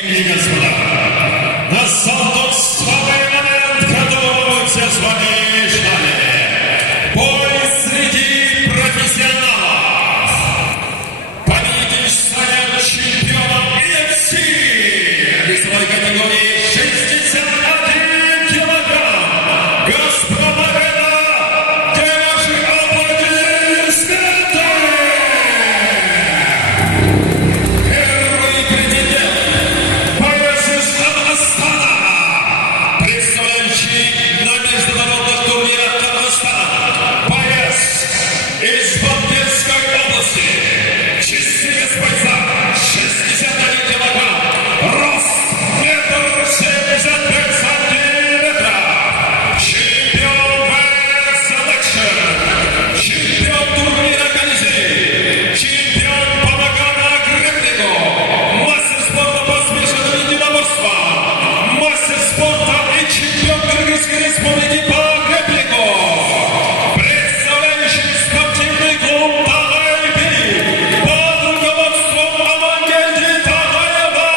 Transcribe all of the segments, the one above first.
И господа, настал тот самый момент, которого все с вами ждали. Бой среди профессионалов. Победитель станет чемпионом UFC весовой категории 61 килограмм. Господа, для ваших аплодисментов! Первый претендент, боец из Казахстана, представляющий на международных турнирах Казахстана, боец из Балтийской области, чистый бойца, 61 килограмм, рост 1,75 сантиметра, чемпион Selection, чемпион турнира Колизей, чемпион по ногам грэпплингу, мастер спорта по смешанным единоборствам, мастер спорта и чемпион Кыргызской республики по грэпплингу, представляющий спортивный клуб «Тагай-Би» под руководством Амангельди Тагаева.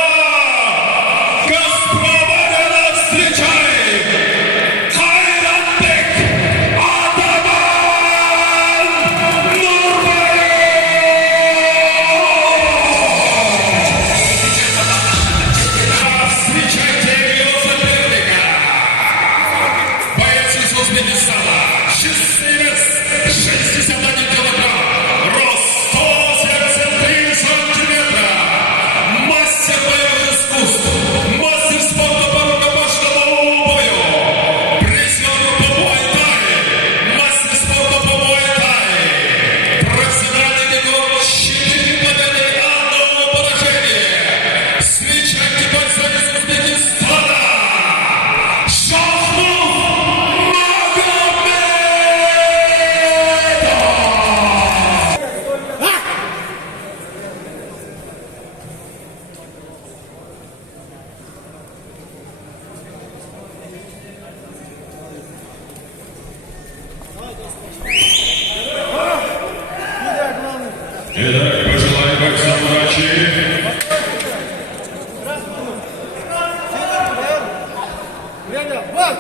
Господа, встречаем Кайратбек Атаман Нурбаев! Встречайте его соперника. Боец из Узбекистана, чистый вес 61 килограмм, рост 173 сантиметра, мастер боевых искусств, мастер спорта по рукопашному бою, призер по муай-тай, мастер спорта по муай-тай, профессиональный рекорд 4 победы, 1 поражение. Встречайте бойца из Узбекистана, Шахмат Магомедов! Итак, пожелаем бойцам удачи. Первый раунд.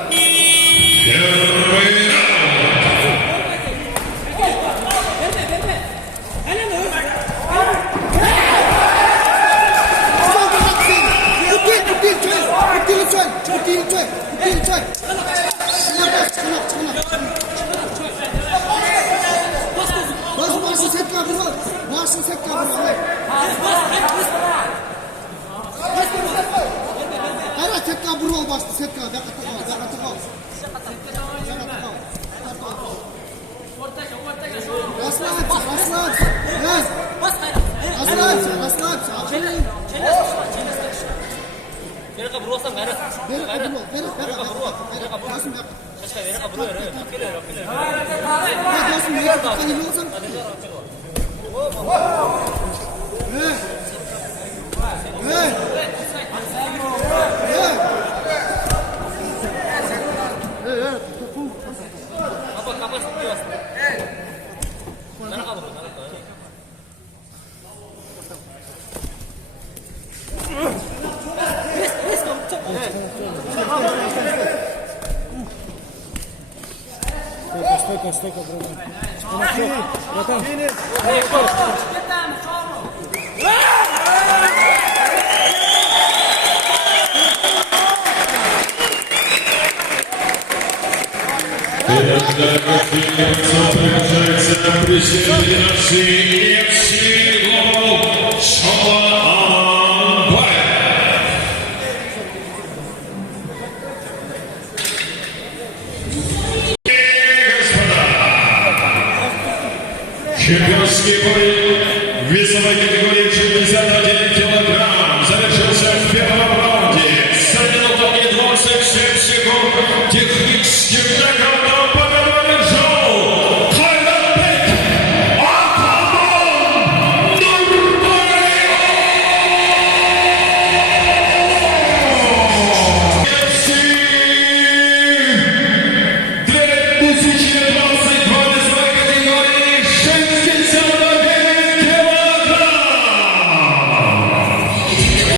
Стойка, братан. Итак, дорогие, приглашается президент нашей UFC